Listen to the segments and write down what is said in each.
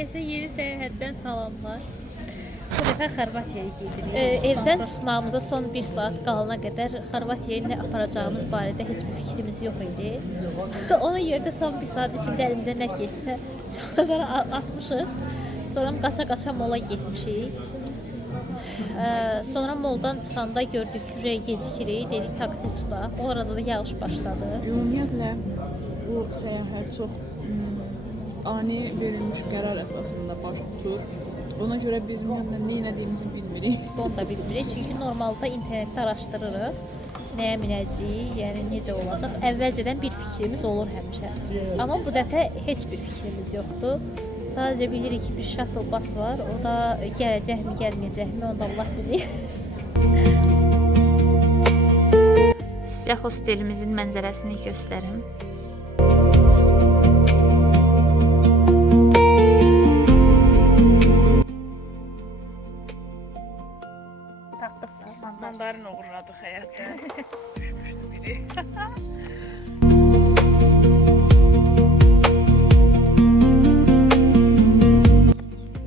Herkese yeni səyahətdən salamlar. Bu dəfə Xorvatiyaya gedirik. Evdən çıxmağımıza son 1 saat qalana qədər Xorvatiyaya nə aparacağımız barədə heç bir fikrimiz yox idi. Ona görə də son 1 saat içində əlimizə nə keçsə çantalara atmışıq. Sonra qaça-qaça mola getmişik. Sonra moldan çıxanda gördük ki, gecikirik, dedik taksi tutaq. Orada da yağış başladı. Ümumiyyətlə bu səyahət çox ani verilmiş qərar əsasında baş tutur. Ona görə biz ümumiyyətlə nə etdiyimizi bilmirik. Onu da bilmirik. Çünki normalda internetdə araşdırırıq. Nəyə minəcəyik, yəni necə olacaq. Əvvəlcədən bir fikrimiz olur həmişə. Amma bu dəfə heç bir fikrimiz yoxdur. Sadəcə bilirik ki, bir shuttle bus var. O da gələcəkmi, gəlməyəcəkmi, onu da Allah bilir. Sizə hostelimizin mənzərəsini göstərim. Mandarin uğurladıq həyatda. Düşmüşdü biri.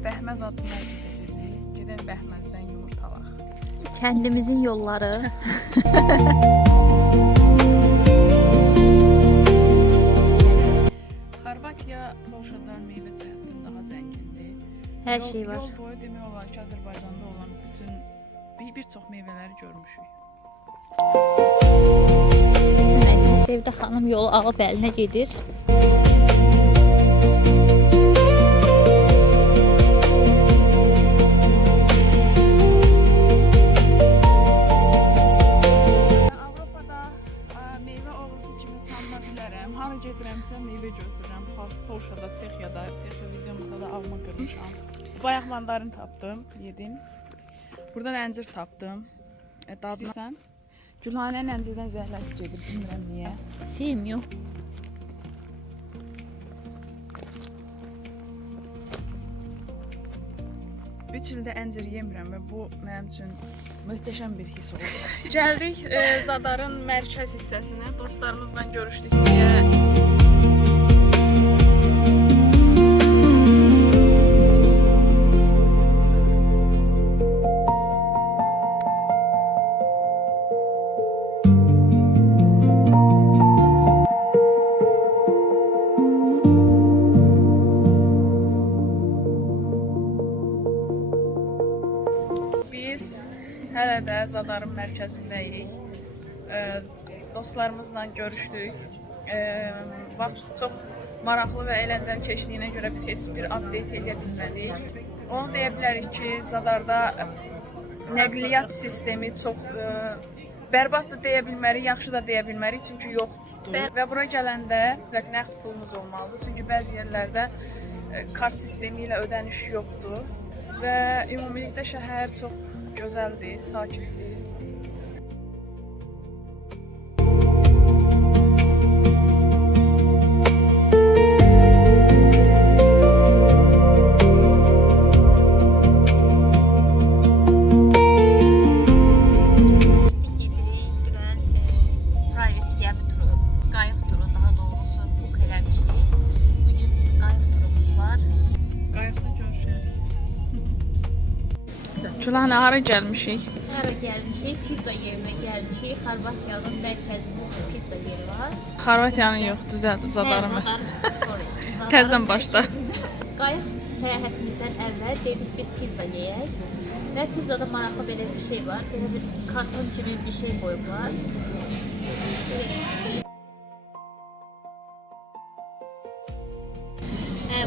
Bəhməz adına gedəcək. Gedək Bəhməzdən yumurtalaq. Kəndimizin yolları. Xorvatiya Polşadan meyvə cəhətdən daha zəngindir. Hər şey var. Yol boyu demək olar ki, Azərbaycanda olan bütün bir çox meyvələri görmüşük. Nəysə, Sevdə xanım yolu alıb əlinə gedir. Avropada meyvə oğrusu kimi tanına bilərəm. Hara gedirəmsə meyvə götürürəm. Polşada, Çexiyada, Çexiya videomuzda da alma qırmışam. Bayaq mandarin tapdım, yedim. Buradan əncir tapdım. Dadırsan. Gülhanənin əncirdən zəhləsi gedir, bilmirəm niyə. Sevmiyor. Üç ildə əncir yemirəm və bu mənim üçün möhtəşəm bir his oldu. Gəldik Zadarın mərkəz hissəsinə. Dostlarımızla görüşdük deyə. Hələ də Zadarın mərkəzindəyik. Dostlarımızla görüşdük. Vaxt çox maraqlı və əyləncəli keçdiyinə görə biz heç bir update eləyə bilmədik. Onu deyə bilərik ki, Zadarda nəqliyyat sistemi çox bərbad da deyə bilmərik, yaxşı da deyə bilmərik, çünki yoxdur. Və bura gələndə nəqd pulumuz olmalıdır, çünki bəzi yerlərdə kart sistemi ilə ödəniş yoxdur. Və ümumilikdə şəhər çox gözəldir, sakitdir. Gülhanə, hara gəlmişik? Hara gəlmişik? Pizza yerinə gəlmişik. Xorvatiyanın mərkəzində pizza yeri var. Xorvatiyanın yox, düzəlt, Zadarın. Təzdən başla. Qayıq səyahətimizdən əvvəl dedik bir pizza yeyək. Və pizzada maraqlı belə bir şey var. Belə bir karton kimi bir şey qoyublar.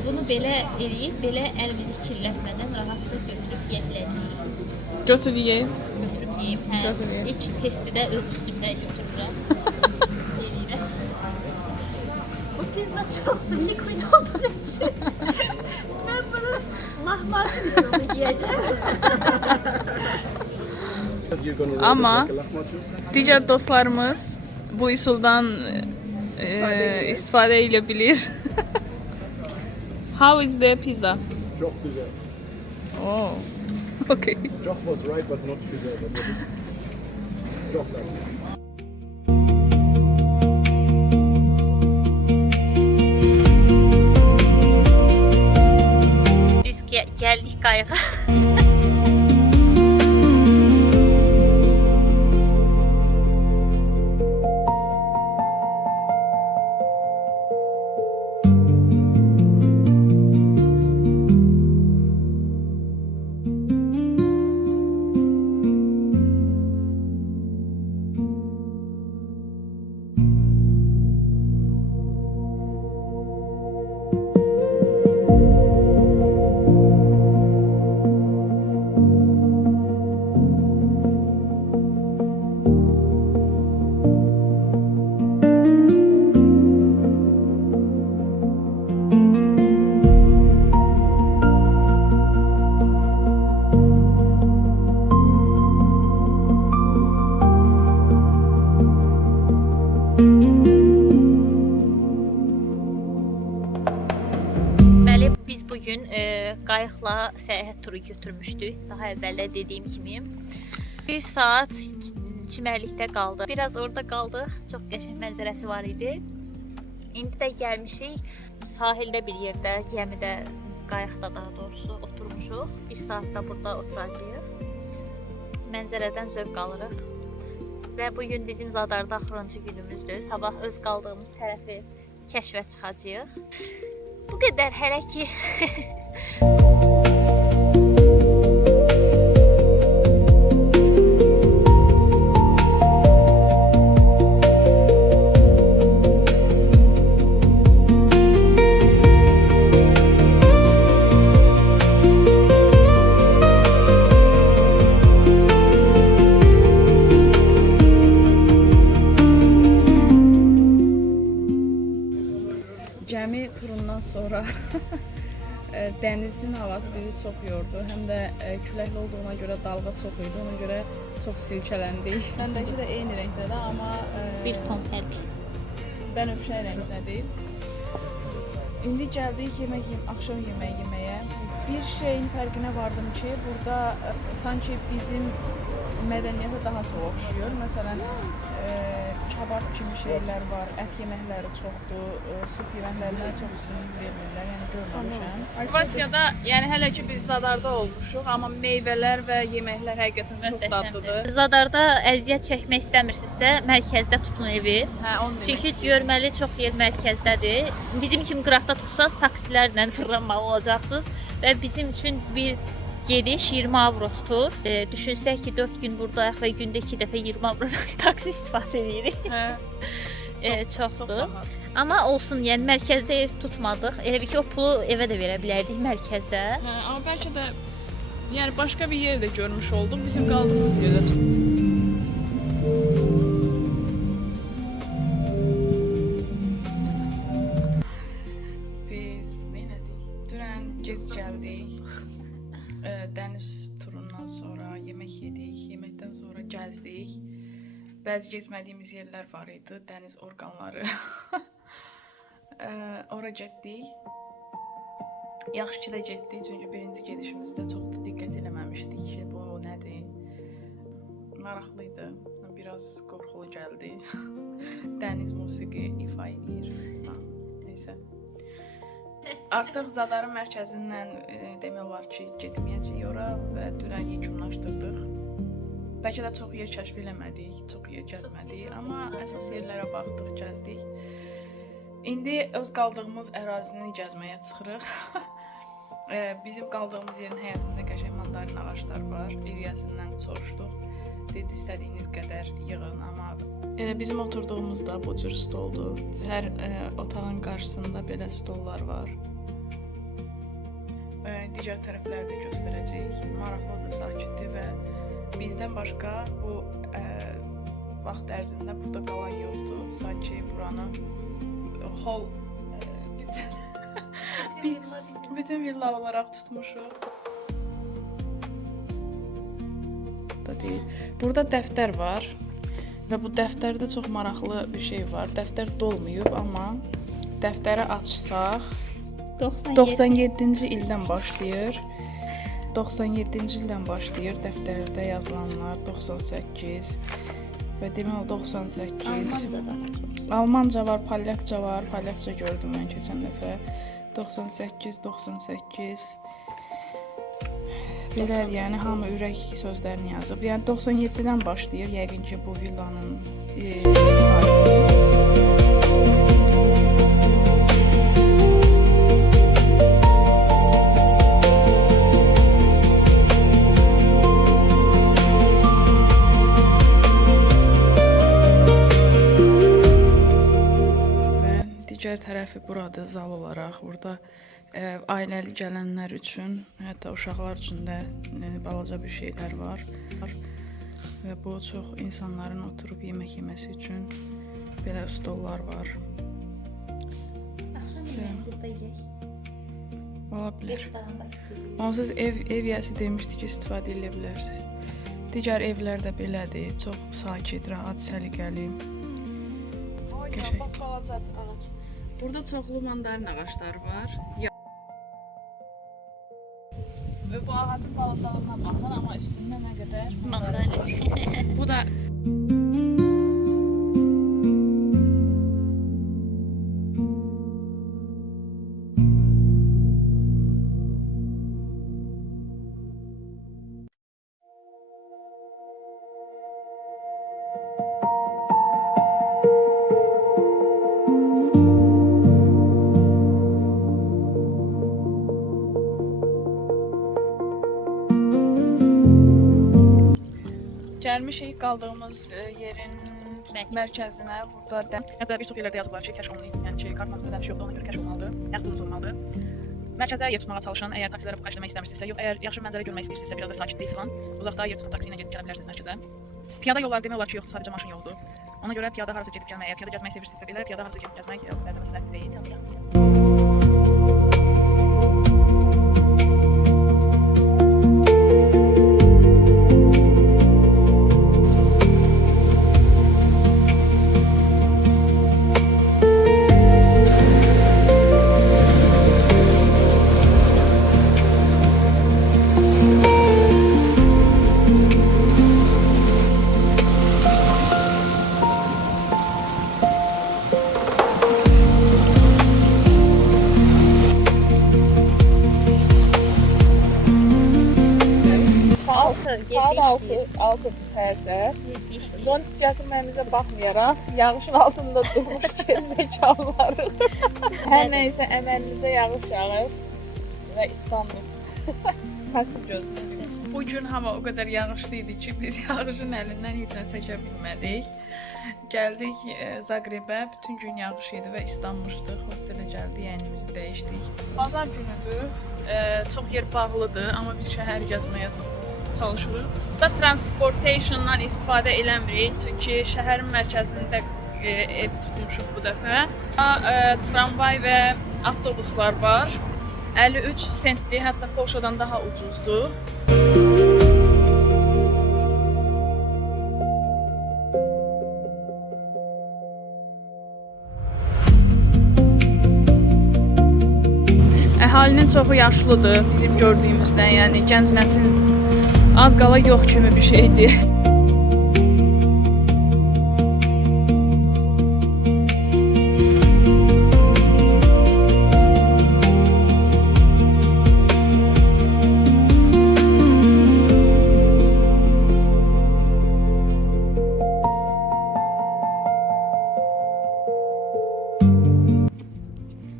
Bunu belə eləyib, belə əlimizi kirlətmədən rahatca götürüb yedirəcəyik. Götür yeyib. Götürüb yeyib, hə. Götür yeyib. İlk testi də öz üstümdə götürürəm. Bu pizza çox liquid olduğu üçün mən bunu lahmacun üsulü yiyəcəm. Amma digər dostlarımız bu üsuldan istifadə edə bilir. How is the pizza? Çok güzel. Oh, okay. Çok was right but not güzel. Çok güzel. Gəldik qayığa. Biz bugün qayıqla səyahət turu götürmüşdük. Daha əvvəldə dediyim kimi. Bir saat çimərlikdə qaldıq. Biraz orada qaldıq. Çox qəşəng mənzərəsi var idi. İndi də gəlmişik. Sahildə bir yerdə, gəmidə, qayıqda daha doğrusu oturmuşuq. Bir saat da burada oturacağıq. Mənzərədən zövq alırıq. Və bugün bizim Zadarda axırıncı günümüzdür. Sabah öz qaldığımız tərəfi kəşfə çıxacağıq. Bu qədər hələ ki. Gəmi turundan sonra dənizin havası bizi çox yordu. Həm də küləkli olduğuna görə dalğa çox idi. Ona görə çox silkələndik. Məndəki də eyni rəngdədir, amma Bir ton fərq. bənövşə rəngdədir. İndi gəldik axşam yeməyi yeməyə. Bir şeyin fərqinə vardım ki, burada sanki bizim mədəniyyətə daha çox oxşuyur. Məsələn, kabab kimi şeylər var, ət yeməkləri çoxdur, sup yeməklərinə çox üstünlük verirlər, yəni görməmişəm. Xorvatiyada, yəni hələ ki biz Zadarda olmuşuq, amma meyvələr və yeməklər həqiqətən çox dadlıdır. Zadarda əziyyət çəkmək istəmirsinizsə, mərkəzdə tutun evi. Hə, onu demək Çünki istəyirəm. görməli çox yer mərkəzdədir. Bizim kimi qıraqda tutsanız taksilərlə fırlanmalı olacaqsınız və bizim üçün bir gediş 20 avro tutur. Düşünsək ki 4 gün buradayıq və gündə 2 dəfə 20 avrodan taksi istifadə edirik. Hə, Çoxdur. Amma olsun, yəni mərkəzdə ev tutmadıq. Elə bir ki o pulu evə də verə bilərdik mərkəzdə. hə, amma bəlkə də yəni başqa bir yer də görmüş olduq. Bizim qaldığımız yerdə. Biz neylədik? Dünən gec gəldik. Dəniz turundan sonra yemək yedik. Yeməkdən sonra gəzdik. Bəzi getmədiyimiz yerlər var idi, dəniz orqanları. Ora getdik. Yaxşı ki də getdik, çünki birinci gedişimizdə çox da diqqət eləməmişdik ki, bu nədir. Maraqlı idi, biraz qorxulu gəldi. Dəniz musiqi ifa edir. Neysə. Artıq Zadarın mərkəzindən demək olar ki, getməyəcəyik ora və dünən yekunlaşdırdıq. Bəlkə də çox yer kəşf eləmədik, çox yer gəzmədik, amma əsas yerlərə baxdıq, gəzdik. İndi öz qaldığımız ərazini gəzməyə çıxırıq. Bizim qaldığımız yerin həyətində qəşəng mandarin ağaclar var. Eviyəsindən soruşduq. Dedi, istədiyiniz qədər yığın, amma elə bizim oturduğumuzda bu cür stoldur. Hər otağın qarşısında belə stollar var. Digər tərəflərdə göstərəcəyik. Maraqlıdır, sakitdir və bizdən başqa bu vaxt ərzində burada qalan yoxdur. Sanki buranı hol bütün villa olaraq tutmuşuq. Burada dəftər var və bu dəftərdə çox maraqlı bir şey var. Dəftər dolmayıb, amma dəftəri açsaq 97-ci ildən başlayır. 97-ci ildən başlayır dəftərdə yazılanlar 98 və demək olar 98. Almanca var, polyakça var. Polyakça gördüm mən keçən dəfə. 98, 98. Belə, yəni hamı ürək sözlərini yazıb. Yəni 97-dən başlayır yəqin ki bu villanın digər tərəfi buradır zal olaraq. Burada ailəli gələnlər üçün, hətta uşaqlar üçün də balaca bir şeylər var. Və bu çox insanların oturub yemək yeməsi üçün belə stollar var. Axşam yeməyi burada yeyək. Ola bilər. Restorandakı. Onsuz ev yəsi demişdi ki, istifadə edə bilərsiniz. Digər evlər də belədir. Çox sakit, rahat, səliqəli. Qəşəng. Bax, balaca ağac. Burada çoxlu mandarin ağacları var. Bu ağacın balacalığına baxın, amma üstündə nə qədər Mandarin. Bu da gəlmişik qaldığımız yerin mərkəzinə. Burada hətta bir çox yerlərdə yazıblar ki, kəşf olunur. Yəni ki, kartmanızda ödəniş yoxdur, ona görə kəşf olmalıdır. Yaxud olmalıdır. Mərkəzdə yer tutmağa çalışın. Əgər taksilərə bu xərcləmək istəmirsinizsə, yox, əgər yaxşı mənzərə görmək istəyirsinizsə, biraz da sakitlik falan, uzaqda yer tutub taksi ilə gedib gələ bilərsiniz mərkəzə. Piyada yolları demək olar ki, yoxdur, sadəcə maşın yoludur. Ona görə piyada harasa gedib gəlmək, əgər piyada gəzmək sevirsinizsə belə, piyada harasa gedib gəzmək fərqli məsələ deyil. Saat 6 səhər. Zont gətirməyimizə baxmayaraq, yağışın altında durmuş gerizekalılarıq. Hər nəysə əməlimizə yağış yağır və islandım. Taksi gözlədik. Bu gün hava o qədər yağışlı idi ki, biz yağışın əlindən heç nə çəkə bilmədik. Gəldik Zaqrebə, bütün gün yağış idi və islanmışdıq. Hostelə gəldik, əynimizi dəyişdik. Bazar günüdür, çox yer bağlıdır, amma biz şəhər gəzməyə çalışırıq. Burada transportationdan istifadə eləmirik, çünki şəhərin mərkəzində ev tutmuşuq bu dəfə. Tramvay və avtobuslar var. 53 sentdir, hətta Polşadan daha ucuzdur. Əhalinin çoxu yaşlıdır bizim gördüyümüzdən, yəni gənc nəsil az qala yox kimi bir şeydir.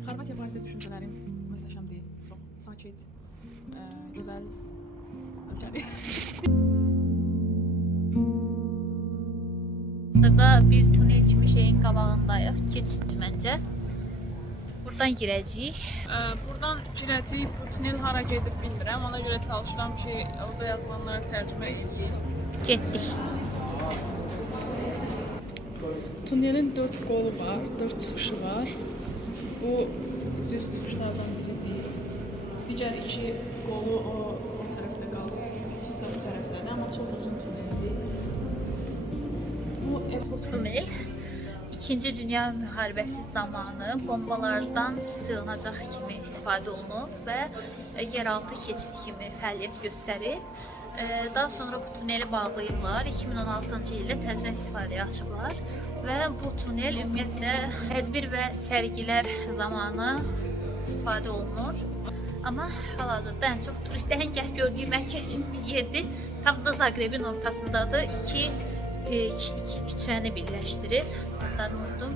Xorvatiya barədə düşüncələrim möhtəşəmdir. Çox sakit, gözəl ölkədir. Burada bir tunel kimi şeyin qabağındayıq. Keçiddir məncə. Buradan girəcəyik. Buradan girəcəyik, bu tunel hara gedir bilmirəm. Ona görə çalışıram ki, orada yazılanları tərcümə edeyim. Getdik. Tunelin 4 qolu var, 4 çıxışı var. Bu düz çıxışlardan biridir. Digər 2 qolu o tərəfdə qalır. İkisi də bu tərəfdədir, amma çox uzun tuneldir. Bu tunel 2-ci Dünya müharibəsi zamanı bombalardan sığınacaq kimi istifadə olunub və yeraltı keçid kimi fəaliyyət göstərib. Daha sonra bu tuneli bağlayıblar. 2016-cı ildə təzədən istifadəyə açıblar və bu tunel ümumiyyətlə tədbir və sərgilər zamanı istifadə olunur. Amma hal-hazırda ən çox turistlərin gəl gördüyü mərkəzi bir yerdir. Tam da Zagrebin ortasındadır. İki küçəni birləşdirir. Adlarını unutdum.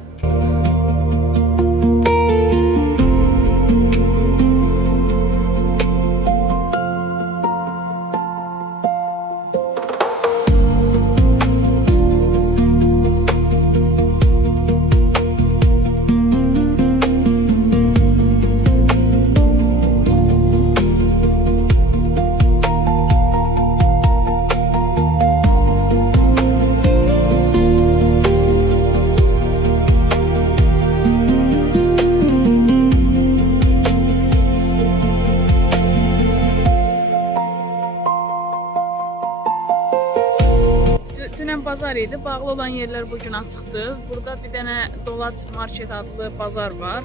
Dünən bazar idi. Bağlı olan yerlər bu gün açıqdır. Burada bir dənə Dolac Market adlı bazar var.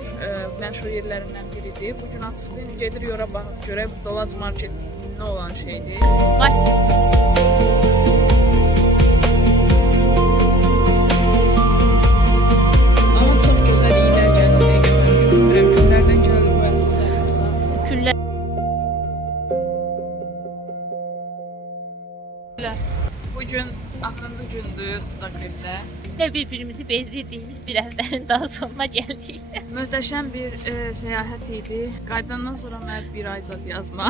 Məşhur yerlərindən biridir. Bu gün açıqdır. İndi gedirik ora baxıb görək bu Dolac Market nə olan şeydir. Amma çox gözəl iyilər gəlir. Görürəm kimlərdən gəlir bu ətlər. Küllər. Bugün axırıncı gündür Zagrebdə. Və bir-birimizi bezdirdiyimiz bir həftənin daha sonuna gəldik. Möhtəşəm bir səyahət idi. Qayıdandan sonra mən bir ay zad yazma.